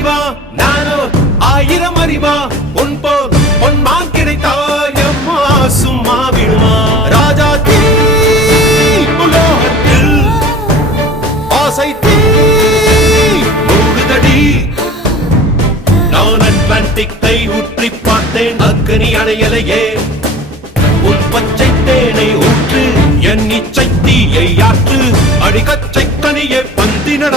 அறிவா நானோ 1000 அறிவா உன் போல் பொன்மான் கிடைத்தாயம்மா சும்மா விடுமா ராஜா தீ உலோகத்தில் ஆசை தீ மூடுதடி நான் அட்லாண்டிக்கை ஊற்றி பார்த்தேன் அக்கனி அணையலையே உன் பச்சை தேனை ஊற்று என் இச்சை தீயை ஆற்று அடிக்கச்சை கனியே பந்தி நட